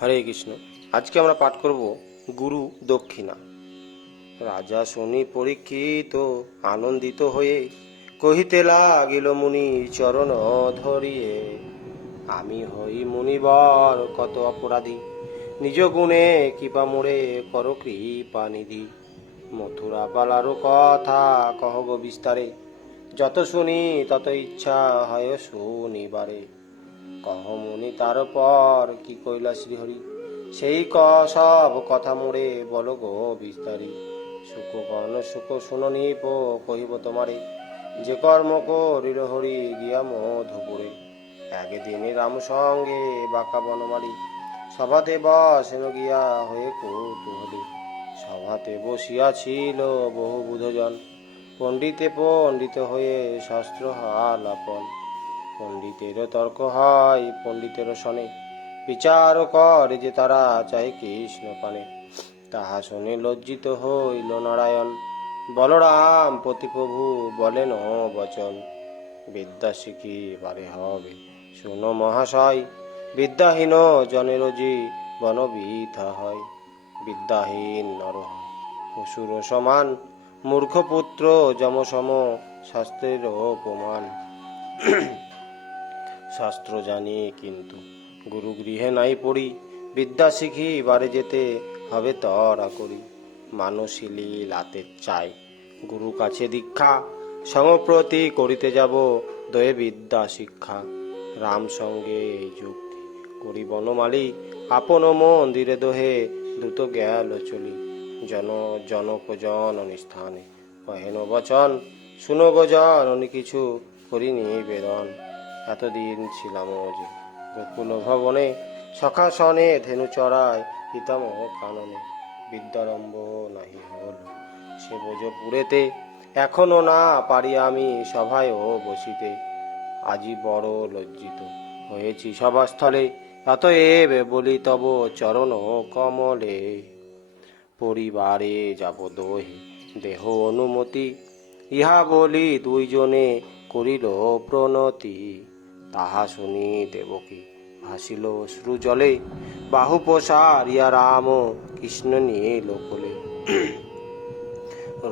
হরে কৃষ্ণ। আজকে আমরা পাঠ করব গুরু দক্ষিণা। রাজা শুনি পরীক্ষিত আনন্দিত হয়ে কহিতে লাগিল মুনি চরণ ধরিয়ে, আমি হই মুনিবর কত অপরাধী, নিজ গুণে কৃপা মোড়ে কর কৃপা নিধি। মথুরা পালারও কথা কহব বিস্তারে, যত শুনি তত ইচ্ছা হয় শুনিবারে। কহ মুনি তার পর কি কইলা শ্রীহরি, সেই সব কথা মোড়ে বল গো বিস্তারি। সুখ কর্ণ সুখ শুননিপ কহিব তোমারে, যে কর্ম করিল হরি গিয়া মধুপুরে। একদিনে রাম সঙ্গে বাঁকা বনমালী, সভাতে বসেন গিয়া হয়ে কৌতূহলী। সভাতে বসিয়াছিল বহু বুধজন, পণ্ডিতে পণ্ডিত হয়ে শাস্ত্র আলাপন। পণ্ডিতের তর্ক হয় পণ্ডিতের শনে, বিচার করে যে তারা চাই কৃষ্ণ পানে। তাহা শুনে লজ্জিত হইল নারায়ণ, বলরাম প্রতিপ্রভু বলেন বচন। বিদ্যা শিখিবারে হবে শুনো মহাশয়, বিদ্যাহীন জনের জীবন বৃথা হয়। বিদ্যাহীন নর অসুর সমান, মূর্খ পুত্র যমসম শাস্ত্রের অপমান। শাস্ত্র জানি কিন্তু গুরু গৃহে নাই পড়ি, বিদ্যা শিখিবারে যেতে হবে তরা করি। মানসিলি লাতে চাই গুরু কাছে দীক্ষা, সমপ্রতি করিতে যাব দয়ে বিদ্যা শিক্ষা। রাম সঙ্গে এই যুক্তি করি বনমালী, আপন মন্দিরে দোহে দ্রুত গেল চলি। জনক জননী স্থানে কহেন বচন, শুনো গো জননী কিছু করি নিবেদন। এতদিন ছিলাম যে গোকুল ভবনে, সখা সনে ধেনু চড়ায় হিতম কাননে। বিদ্যারম্ভ নাহি হল সে বোজপুরেতে, এখনো না পারি আমি সভায় বসিতে। আজি বড় লজ্জিত হয়েছি সভাস্থলে, অতএব বলি তব চরণ কমলে। পরিবারে যাব দোহে দেহ অনুমতি, ইহা বলি দুইজনে করিল প্রণতি। তাহা শুনি দেবকী ভাসিল অশ্রু জলে, বাহু প্রসারিয়া রাম কৃষ্ণ নীল কোলে।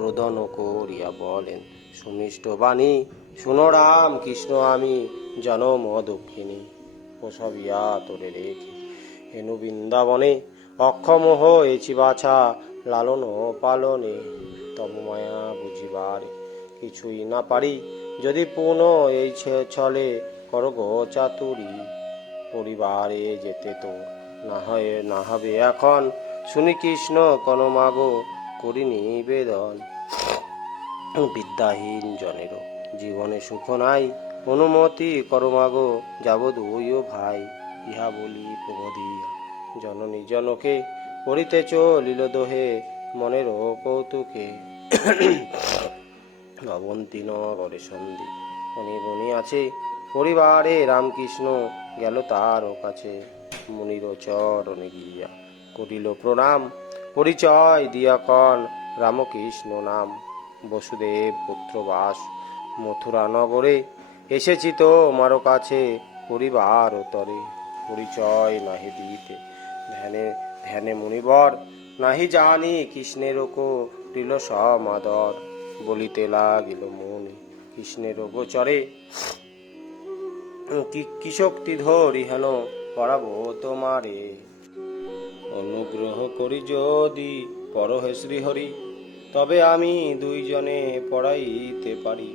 রোদন করিয়া বলেন সুমিষ্ট বাণী, শুনো রাম কৃষ্ণ আমি জনম দক্ষিণী। প্রসবিয়া তোরে রেখে হেনু বৃন্দাবনে, অক্ষম হয়েছি বাছা লালন পালনে। তব মায়া বুঝিবারে কিছুই না পারি, যদি পুনঃ এই ছলে কর গো চাতুরি। পরিবারে যেতে তো না হবে এখন, শুনি কৃষ্ণ কোন মাগো করি নিবেদন। বিদ্যাহীন জনেরও জীবনে সুখ নাই, অনুমতি করো মাগো যাব দুই ভাই। ইহা বলি প্রবোধিয়া জননী জনকে, করিতে চলিল দোহে মনের কৌতুকে। অবন্তী নগরে সন্ধি মনি বনি আছে, পরিবারে রামকৃষ্ণ গেল তার কাছে। মুনির চরণে গিয়া করিল প্রণাম, পরিচয় দিয়া কন রামকৃষ্ণ নাম। বসুদেব পুত্র বাস মথুরা নগরে, এসেছি তো মারো কাছে পরিবার তরে। পরিচয় নাহি দিতে ধ্যানে ধ্যানে মুনিবর, নাহি জানি কৃষ্ণের করিল সমাদর। বলিতে লাগিল মুনি কৃষ্ণের গোচরে, কি শক্তি ধরি হেন পড়াবো তোমারে। অনুগ্রহ করি যদি পরহে শ্রীহরি, তবে আমি দুইজনে পড়াইতে পারি।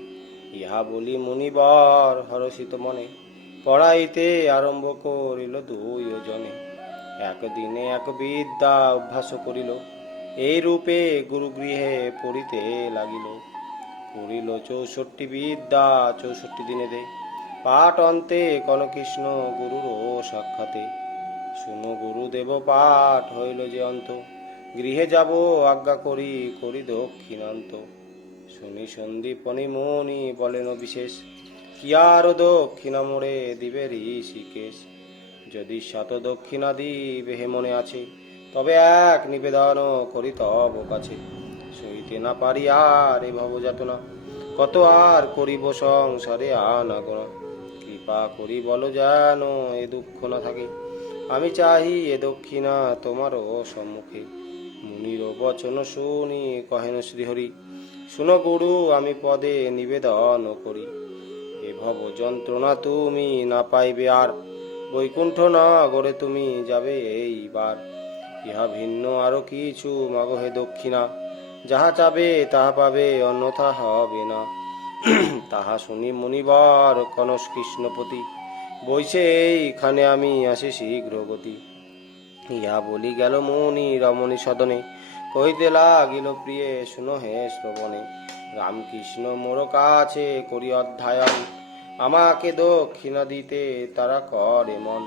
ইহা বলি মুনিবর হরষিত মনে, পড়াইতে আরম্ভ করিল দুই জনে। একদিনে এক বিদ্যা অভ্যাস করিল, এই রূপে গুরুগৃহে পড়িতে লাগিল। পড়িল ৬৪ বিদ্যা ৬৪ দিনে দে, পাঠ অন্তে কনকৃষ্ণ গুরুর সাক্ষাতে। শুনো গুরুদেব পাঠ হইল যে অন্ত, গৃহে যাব আজ্ঞা করি করি দক্ষিণান্ত। শুনি সন্দীপনি মুনি বলেন বিশেষ, কি আর দক্ষিণা মোড়ে দিবে ঋষিকেশ। যদি শত দক্ষিণা দিবে হে মনে আছে, তবে এক নিবেদন করি তব কাছে। সইতে না পারি আর এ ভব যাতনা, কত আর করিব সংসারে আনাগোনা। কৃপা করি বলো যেন এ দুঃখ না থাকে, আমি চাহি এ দক্ষিণা তোমারও সম্মুখে। মুনির বচন শুনি কহেন শ্রীহরি, শুনো গুরু আমি পদে নিবেদন করি। এ ভব যন্ত্রণা তুমি না পাইবে আর, বৈকুণ্ঠ না গড়ে তুমি যাবে এইবার। ইহা ভিন্ন আরো কিছু মাগো হে দক্ষিণা, যাহা চাবে তাহা পাবে অন্যথা হবে না। তাহা শুনি মুনিবর কনস কৃষ্ণপতি, বইছে এইখানে আমি আসি শীঘ্র গতি। ইহা বলি গেল মুনি রমণী সদনে, কহিতে লাগিল প্রিয়ে শুনো হে শ্রবণে। রামকৃষ্ণ মোর কাছে করি অধ্যায়ন, আমাকে দক্ষিণা দিতে তারা করে মন।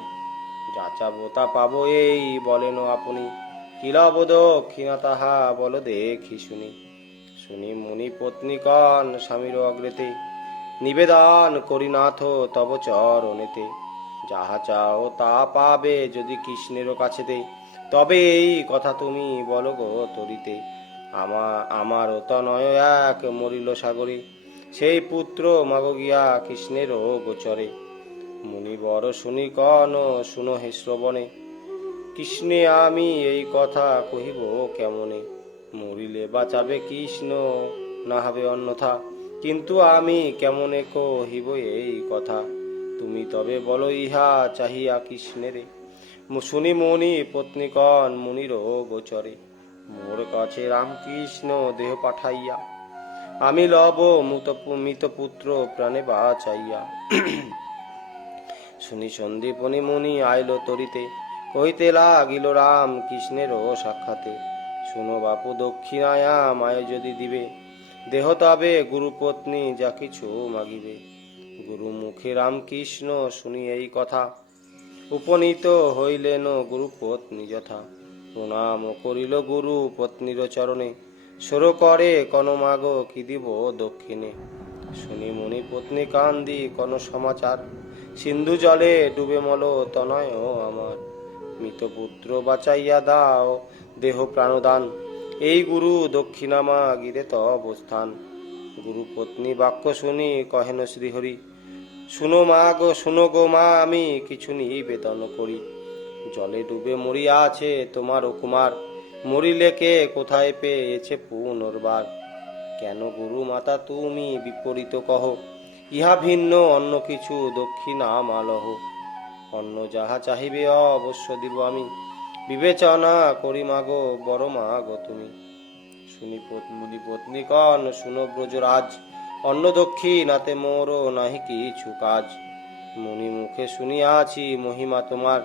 যা চাবো তা পাবো এই বলেন আপনি, কি লব দক্ষিণা তাহা বল দেখি শুনি। শুনি মুনি পত্নী কন স্বামীর অগ্রেতে, নিবেদন করি নাথ তব চরণেতে। যাহা চাও তা পাবে যদি কৃষ্ণের কাছেতে, তবে এই কথা তুমি বলো গো তরিতে। আমারও তনয় এক মরিল সাগরে, সেই পুত্র মাগো গিয়া কৃষ্ণের গোচরে। মুনিবর শুনি কন শুনো হে শ্রবণে, কৃষ্ণে আমি এই কথা কহিব কেমনে। মরিলে বাঁচাবে কৃষ্ণ না হবে অন্যথা, কিন্তু আমি কেমনে কহিব এই কথা। তুমি তবে বলো ইহা চাহিয়া কৃষ্ণেরে। শুনি মুনি পত্নীগণ মুনির গোচরে, মোর কাছে রামকৃষ্ণ দেহ পাঠাইয়া, আমি লব মৃত পুত্র প্রাণে বাঁচাইয়া। শুনি সন্দীপনি মুনি আইল তরিতে, কহিতে লাগিল রাম কৃষ্ণের সাক্ষাতে। শুনো বাপু দক্ষিণায়া মায় যদি দিবে, দেহ তবে গুরুপত্নী যা কিছু মাগিবে। গুরু মুখে রামকৃষ্ণ শুনি এই কথা, উপনীত হইলেন গুরুপত্নী যথা। প্রণাম করিল গুরু পত্নীর চরণে, সর করে কন মাগ কি দিব দক্ষিণে। শুনি মুনি পত্নী কান্দি কন সমাচার, সিন্ধু জলে ডুবে মল তনয় আমার। মৃত পুত্র বাঁচাইয়া দাও দেহ প্রাণদান, এই গুরু দক্ষিণা মাগিরে তব স্থান। গুরু পত্নী বাক্য শুনি কহেন শ্রীহরি, শুনো মা গো শুনো গো মা আমি কিছু নিবেদন করি। জলে ডুবে মরিয়া আছে তোমার কুমার, মরিলে কে কোথায় পেয়েছে পুনর্বার। কেন গুরু মাতা তুমি বিপরীত কহ, ইহা ভিন্ন অন্য কিছু দক্ষিণা মালহ। অন্য যাহা চাহিবে অবশ্য দিব আমি, বিবেচনা করি মাগো বড় মাগো তুমি। শুনি মুনি পত্নী কন শুনো ব্রজরাজ, অন্য দক্ষিণাতে মোর নাহি কিছু কাজ। মুনি মুখে শুনিয়াছি মহিমা তোমার,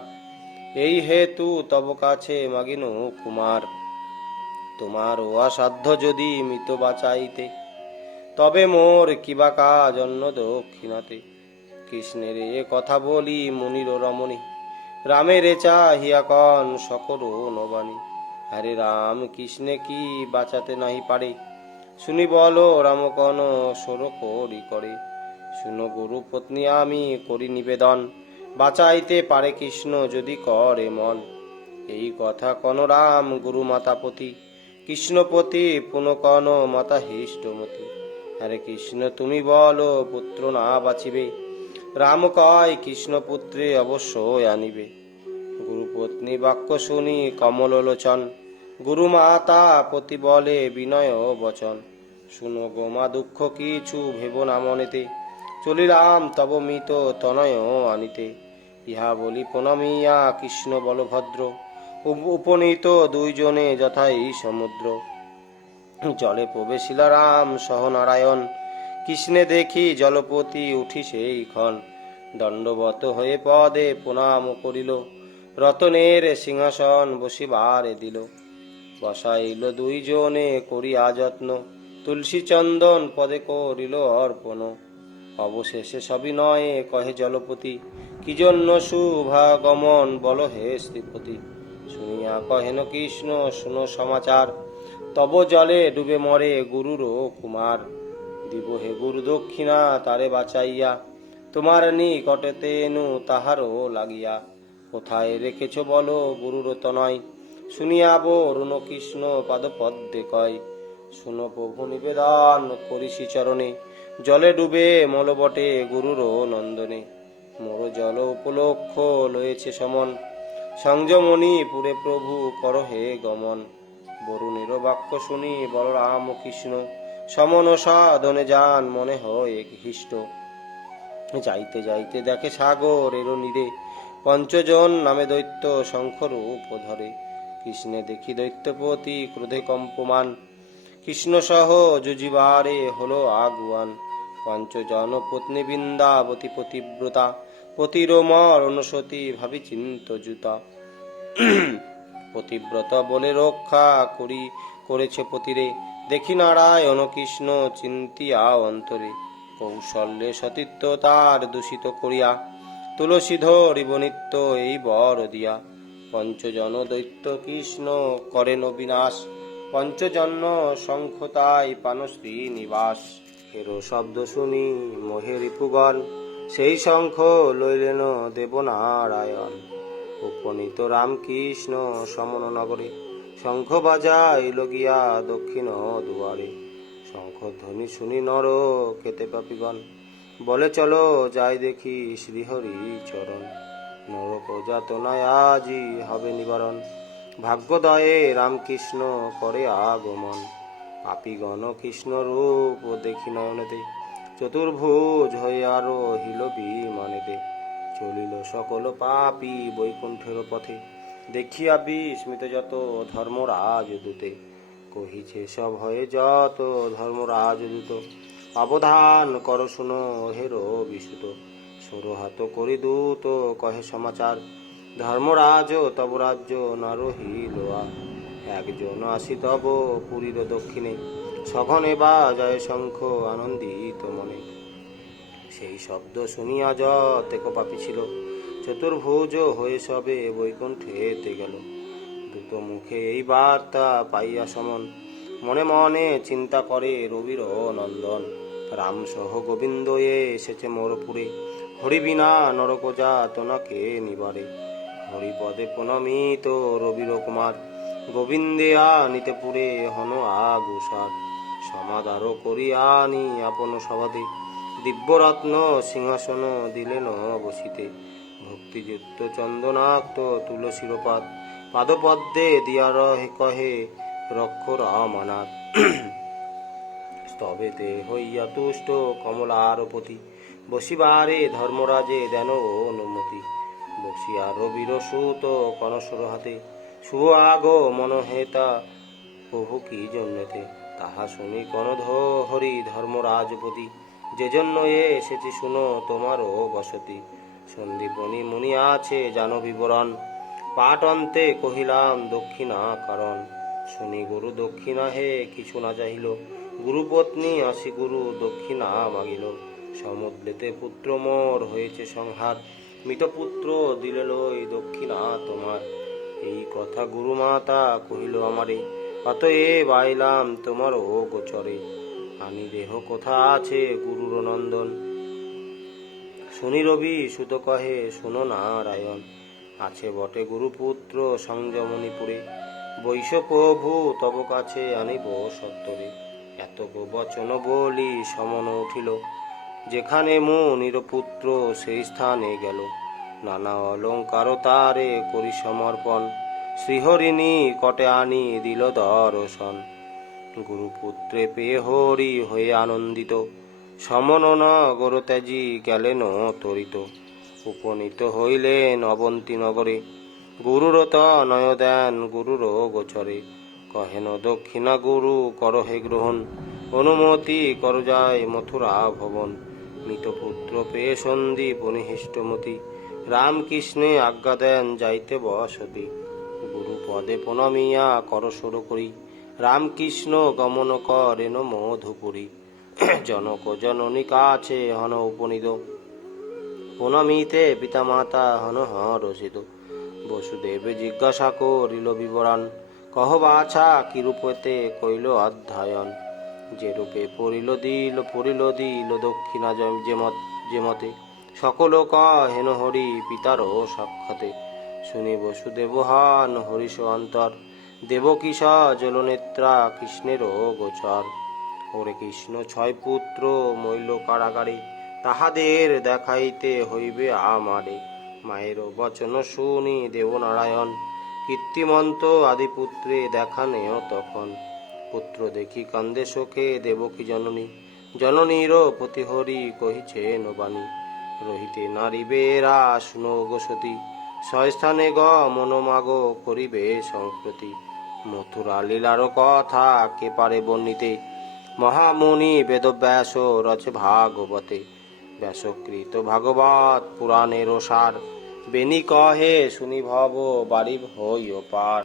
এই হেতু তব কাছে মাগিন কুমার। তোমার ও অসাধ্য যদি মৃত বাঁচাইতে, তবে মোর কিবা কাজ অন্য দক্ষিণাতে। কৃষ্ণের এ কথা বলি মুনির রমণী, রামের চাহিয়া কন সকল নবানী। হরে রাম কৃষ্ণে কি বাঁচাতে নাহি পারে, শুনি বলো রাম কন সর করি করে। শুনো গুরু পত্নী আমি করি নিবেদন, বাঁচাইতে পারে কৃষ্ণ যদি করে মন। এই কথা কন রাম গুরু মাতাপতি, কৃষ্ণপতি পুন কন মাতা হিষ্টমতি। হরে কৃষ্ণ তুমি বলো পুত্র না বাঁচিবে, রাম কয় কৃষ্ণ পুত্রে অবশ্যই আনিবে। গুরুপত্নী বাক্য শুনি কমল লোচন, গুরু মাতা পতি বলে বিনয় বচন। শুনো গোমা দুঃখ কিছু ভেব না মনেতে, চলিলাম তব মৃত তনয় আনিতে। ইহা বলি প্রণমিয়া কৃষ্ণ বলভদ্র, উপনীত দুইজনে যথাই সমুদ্র। জলে প্রবেশিলা রাম সহ নারায়ণ, কৃষ্ণে দেখি জলপতি উঠি সেই ক্ষণ। দণ্ডবত হয়ে পদে প্রণাম করিল, রতনের সিংহাসন বসিবারে দিল। বসাইল দুইজনে করিয়া যত্ন, তুলসী চন্দন পদে করিল অর্পণ। অবশেষে সবিনয়ে কহে জলপতি, কি জন্য শুভাগমন বল হে শ্রীপতি। শুনিয়া কহেন কৃষ্ণ শুনো সমাচার, তব জলে ডুবে মরে গুরুর কুমার। দিব হে গুরু দক্ষিণা তারে বাঁচাইয়া, তোমার নিকটেতে নু তাহারও লাগিয়া। কোথায় রেখেছ বলো গুরুর তনয়, শুনিয়া বরুণ কৃষ্ণ পাদ পদ্মে কয়। শুনো প্রভু নিবেদন করিছি চরণে, জলে ডুবে মলবটে গুরুর নন্দনে। মোর জল উপলক্ষ লয়েছে সমন, সংযমনি পুরে প্রভু কর হে গমন। বরুণের বাক্য শুনি বলরাম ও কৃষ্ণ, সমন সাধনে যান মনে হয় হিষ্ট। যাইতে যাইতে দেখে সাগরের নীরে, পঞ্চজন নামে দৈত্য শঙ্খরূপ ধরে। কৃষ্ণে দেখি দৈত্যপতি ক্রোধে কম্পমান, কৃষ্ণ সহ যুজিবারে হলো আগুয়ান। পঞ্চজন পত্নী বৃন্দাবতী পতিব্রতা, পতির মরণ সতী ভাবি চিন্ত জুতা। পতিব্রত বলে রক্ষা করি করেছে পতিরে, দেখি নারায়ণ কৃষ্ণ চিন্তিয়া অন্তরে। কৌশল্যে সতীত্ব তার দূষিত করিয়া, তুলসী ধরিব নিত্য এই বর দিয়া। পঞ্চজন দৈত্য কৃষ্ণ করেন বিনাশ, পঞ্চজন্য শঙ্খ তাই পানশ্রী নিবাস। হেরো শব্দ শুনি মোহে রিপুগণ, সেই শঙ্খ লইলেন দেবনারায়ণ। উপনীত রামকৃষ্ণ সমন নগরে, শঙ্খ বাজাইল গিয়া দক্ষিণ দুয়ারে। শঙ্খধ্বনি শুনি নর খেতে পাপিগণ, বলে চলো যাই দেখি শ্রীহরি চরণ। নরক যাতনায় আজি হবে নিবারণ, ভাগ্যদয়ে রামকৃষ্ণ করে আগমন। পাপিগণ কৃষ্ণ রূপ দেখি নয়নেতে, চতুর্ভুজ হয়ে আরো হিল বিমানেতে। চলিল সকল পাপী বৈকুণ্ঠের পথে, দেখিয়া বিস্মিত যত ধর্মরাজ দূতে। কহিছে সব হয়ে যত ধর্মরাজ দূত, অবধান কর শুনো হেরো বিসুত। ষোড় হাত করি দূত কহে সমাচার, ধর্মরাজ তব রাজ্য না রহিল আর। একজন আসি তব পুরীর দক্ষিণে, সঘনে বাজায় শঙ্খ আনন্দিত মনে। সেই শব্দ শুনিয়া যতেক পাপী ছিল, চতুর্ভুজ হয়ে সবে বৈকুণ্ঠেতে গেল। দ্রুত মুখে এই বার্তা পাইয়া সমন, মনে মনে চিন্তা করে রবির নন্দন। রাম সহ গোবিন্দ এসেছে মোরপুরে, হরি বিনা নরক যাতনাকে নিবারে। হরিপদে প্রণমিত রবির কুমার, গোবিন্দে আনিতে পুরে হন আগুসার। সমাদার করিয়া আনি আপন সভাতে, দিব্যরত্ন সিংহাসন দিলেন বসিতে। ভক্তিযুক্ত চন্দনাক্ত তুলসীর পাত, পাদপদ্মে দিয়া রহে কহে রক্ষ রামানাথ। স্তবেতে হইয়া তুষ্ট কমলার পতি, বসিবারে ধর্মরাজে দেন অনুমতি। বসিয়া রবির সুত কনসর হাতে, শুভ আগমন হেতা প্রভু কি জন্যতে। তাহা শুনি কনধ হরি ধর্মরাজপতি, যে জন্য এসেছি শুনো তোমারও বসতি। সন্দীপনী মুনি আছে জানো বিবরণ, পাঠ অন্তে কহিলাম দক্ষিণা কারণ। শুনি গুরু দক্ষিণা হে কিছু না চাহিল, গুরুপত্নী আসি গুরু দক্ষিণা মাগিল। সমুদ্রেতে পুত্র মোর হয়েছে সংহার, মৃত পুত্র দিলে লই দক্ষিণা তোমার। এই কথা গুরু মাতা কহিল আমারে, অতএব আইলাম তোমার ও গোচরে। আনি দেহ কোথা আছে গুরুর নন্দন, শুনি রবি সুত কহে শুনো নারায়ণ। আছে বটে গুরুপুত্র সংযমনিপুরে, বৈশ প্রভু তব কাছে আনিব সত্তরে। এত বচন বলি সমন উঠিল, যেখানে মুনির পুত্র সেই স্থানে গেল। নানা অলঙ্কার তারে করি সমর্পণ, শ্রীহরিণী কটে আনি দিল দর্শন। গুরুপুত্রে পেয়ে হরি হয়ে আনন্দিত, সমন নগর ত্যাজি গেলেন তরিত। উপনীত হইলেন অবন্তী নগরে, গুরুর তনয় দেন গুরুর গোচরে। কহেন দক্ষিণা গুরু কর হে গ্রহণ, অনুমতি কর যায় মথুরা ভবন। মৃতপুত্র পেয়ে সন্দীপ নিহিষ্টমতি, রামকৃষ্ণে আজ্ঞা দেন যাইতে বসতি। গুরু পদে প্রণমিয়া কর সর করি, রামকৃষ্ণ গমন করেন মধুপুরী। জনক জননী কাছে হন উপনীত, প্রণমিতে পিতামাতা হন হরষিত। বসুদেব জিজ্ঞাসা করিল বিবরণ, কহ বাছা কি রূপেতে কইল অধ্যয়ন। যে রূপে পড়িল দিল দক্ষিণা যে মতে, সকল কহেন হরি পিতার সাক্ষাতে। শুনি বসুদেব হন হরিষ অন্তর, দেবকী সজল নেত্রা কৃষ্ণের গোচর। ওরে কৃষ্ণ ছয় পুত্র মইল কারাগারে, তাহাদের দেখাইতে হইবে আমারে। মায়ের বচন শুনি দেবনারায়ণ, কীর্তিমন্ত আদিপুত্রে দেখা নেয় তখন। পুত্র দেখি কান্দে শোকে দেবকী জননী, জননীর প্রতি হরি কহিছেন বাণী। রহিতে নারীবেরা শুনো গো সতী, স্বস্থানে গ মনোমাগ করিবে সংপ্রতি। মথুরা লীলার কথা কে পারে বর্ণিতে, মহামুনি বেদব্যাস রচে ভাগবতে। ব্যাসকৃত ভাগবত পুরাণের সার, বেনি কহে শুনি ভব বাড়ি হইও পার।